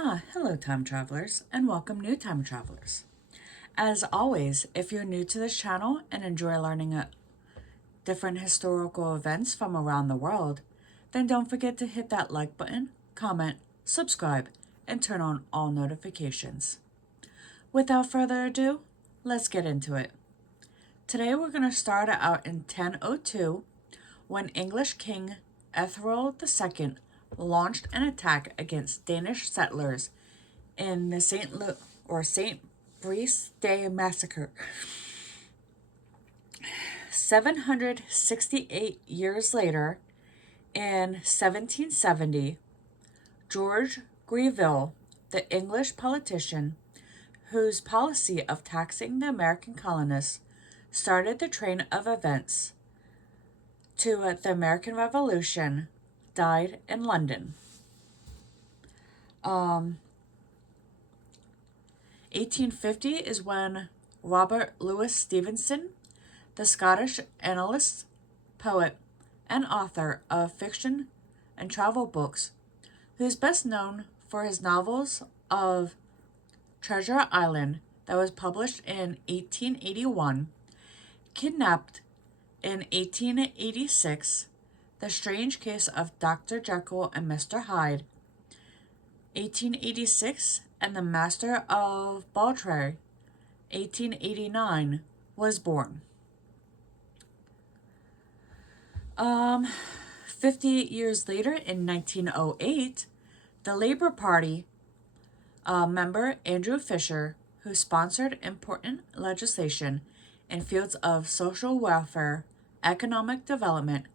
Hello, time travelers, and welcome, new time travelers. As always, if you're new to this channel and enjoy learning different historical events from around the world, then don't forget to hit that like button, comment, subscribe, and turn on all notifications. Without further ado, let's get into it. Today we're going to start out in 1002 when English King Ethelred II launched an attack against Danish settlers in the St. Brice Day Massacre. 768 years later, in 1770, George Greville, the English politician whose policy of taxing the American colonists started the train of events to the American Revolution, died in London. 1850 is when Robert Louis Stevenson, the Scottish annalist, poet, and author of fiction and travel books, who is best known for his novels of Treasure Island that was published in 1881, kidnapped in 1886, The Strange Case of Dr. Jekyll and Mr. Hyde, 1886, and The Master of Baltray, 1889, was born. 58 years later, in 1908, the Labour Party member Andrew Fisher, who sponsored important legislation in fields of social welfare, economic development,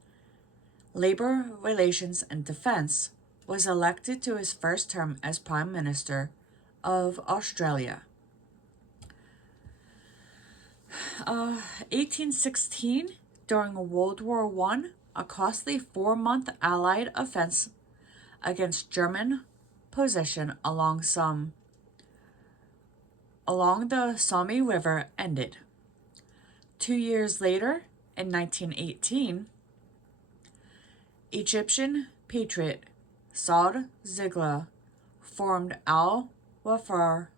labor relations, and defense, was elected to his first term as Prime Minister of Australia. 1816, during World War I, a costly 4-month Allied offense against German position along the Somme River ended. 2 years later, in 1918, Egyptian patriot Saud Ziegler formed Al-Wafar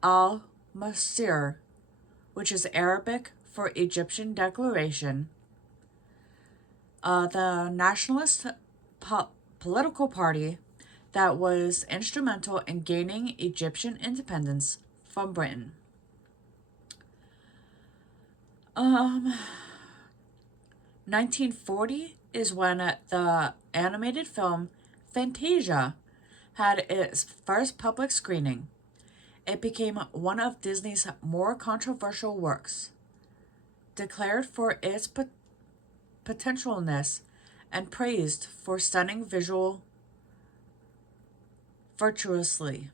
al-Masir, which is Arabic for Egyptian Declaration, the nationalist political party that was instrumental in gaining Egyptian independence from Britain. 1940 is when the animated film Fantasia had its first public screening. It became one of Disney's more controversial works, declared for its potentialness and praised for stunning visual virtuously.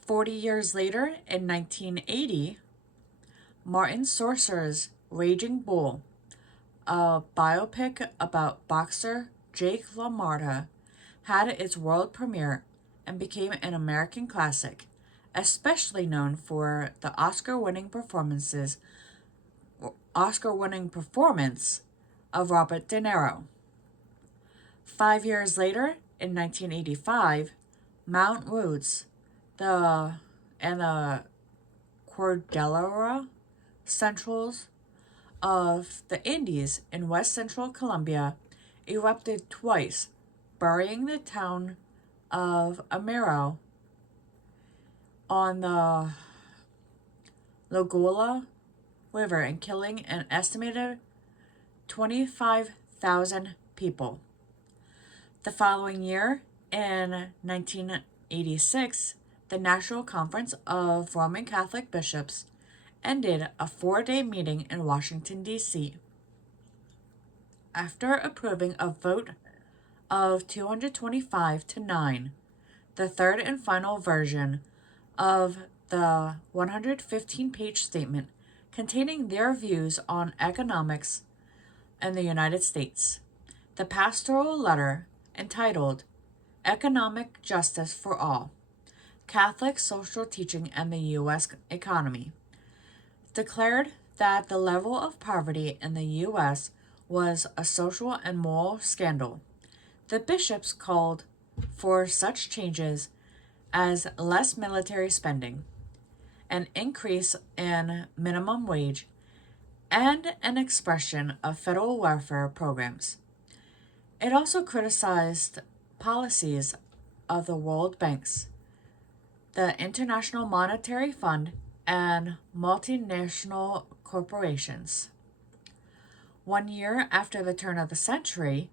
40 years later, in 1980, Martin Scorsese's Raging Bull, a biopic about boxer Jake LaMotta, had its world premiere and became an American classic, especially known for the Oscar-winning performance of Robert De Niro. 5 years later, in 1985, Mount Roots and the Cordillera Centrals of the Andes in west central Colombia erupted twice, burying the town of Amero on the Logola River and killing an estimated 25,000 people. The following year, in 1986, the National Conference of Roman Catholic Bishops ended a 4-day meeting in Washington, D.C. After approving a vote of 225 to 9, the third and final version of the 115-page statement containing their views on economics in the United States. The pastoral letter, entitled Economic Justice for All, Catholic Social Teaching and the U.S. Economy, declared that the level of poverty in the U.S. was a social and moral scandal. The bishops called for such changes as less military spending, an increase in minimum wage, and an expression of federal welfare programs. It also criticized policies of the World Banks, the International Monetary Fund, and multinational corporations. 1 year after the turn of the century,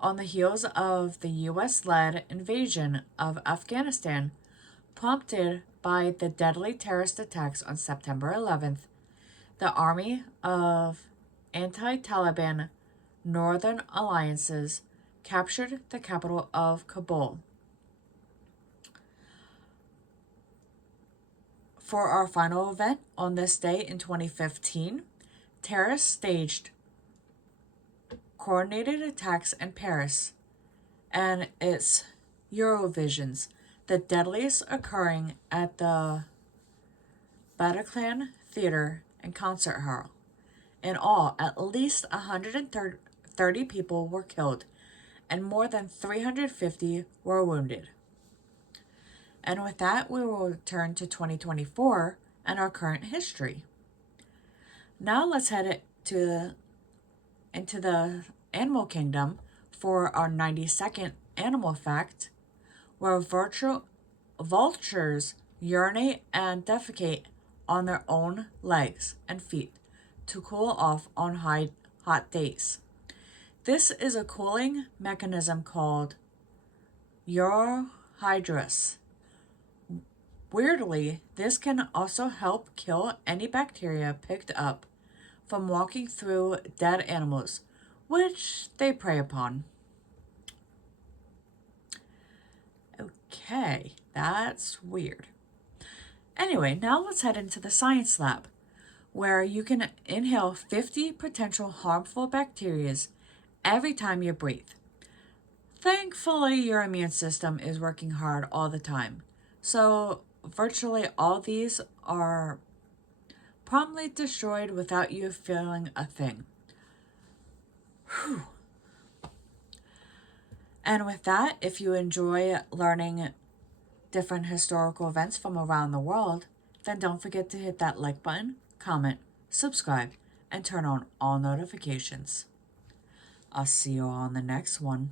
on the heels of the US led invasion of Afghanistan, prompted by the deadly terrorist attacks on September 11th, the army of anti Taliban Northern Alliances captured the capital of Kabul. For our final event on this day in 2015, terrorists staged coordinated attacks in Paris and its Eurovisions, the deadliest occurring at the Bataclan Theater and Concert Hall. In all, at least 130 people were killed and more than 350 were wounded. And with that, we will return to 2024 and our current history. Now let's head into the animal kingdom for our 92nd animal fact, where vultures urinate and defecate on their own legs and feet to cool off on hot days. This is a cooling mechanism called urohydrous. Weirdly, this can also help kill any bacteria picked up from walking through dead animals, which they prey upon. Okay, that's weird. Anyway, now let's head into the science lab, where you can inhale 50 potential harmful bacteria every time you breathe. Thankfully, your immune system is working hard all the time, so virtually all these are promptly destroyed without you feeling a thing. Whew. And with that, if you enjoy learning different historical events from around the world, then don't forget to hit that like button, comment, subscribe, and turn on all notifications. I'll see you all on the next one.